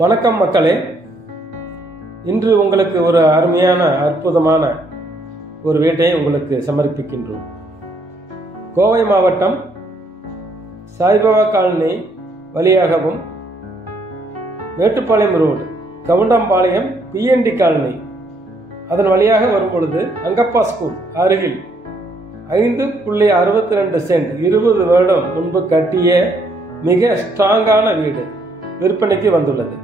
வணக்கம் மக்களே. இன்று உங்களுக்கு ஒரு அருமையான அற்புதமான ஒரு வீட்டை உங்களுக்கு சமர்ப்பிக்கின்றோம். கோவை மாவட்டம் சாய்பாபா காலனி வழியாகவும் Mettupalayam road Kavundampalayam PNT colony அதன் வழியாக வரும்பொழுது அங்கப்பா ஸ்கூல் அருகில் 5.62 சென்ட் 20 வருடம் முன்பு கட்டிய மிக ஸ்ட்ராங்கான வீடு விற்பனைக்கு வந்துள்ளது.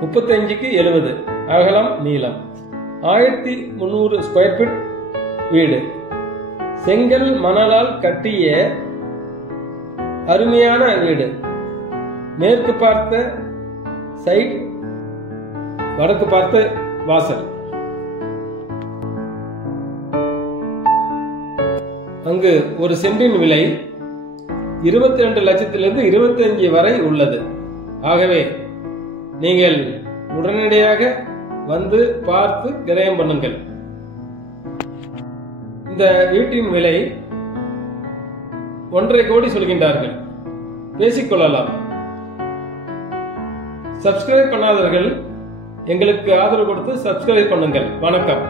(35:70) அகலம் நீளம், 1300 ஸ்கொயர் ஃபீட் வீடு. செங்கல் மணலால் கட்டிய அருமையான வீடு. மேற்கு பார்த்த சைட், வடக்கு பார்த்த வாசல். அங்கு ஒரு சென்டின் விலை 22 லட்சத்திலிருந்து 25 வரை உள்ளது. ஆகவே நீங்கள் உடனடியாக வந்து பார்த்து கிரயம் பண்ணுங்கள். இந்த வீட்டின் விலை 1.5 கோடி சொல்கின்றார்கள். பேசிக்கொள்ளலாம். சப்ஸ்கிரைப் பண்ணாதவர்கள் எங்களுக்கு ஆதரவு கொடுத்து சப்ஸ்கிரைப் பண்ணுங்கள். வணக்கம்.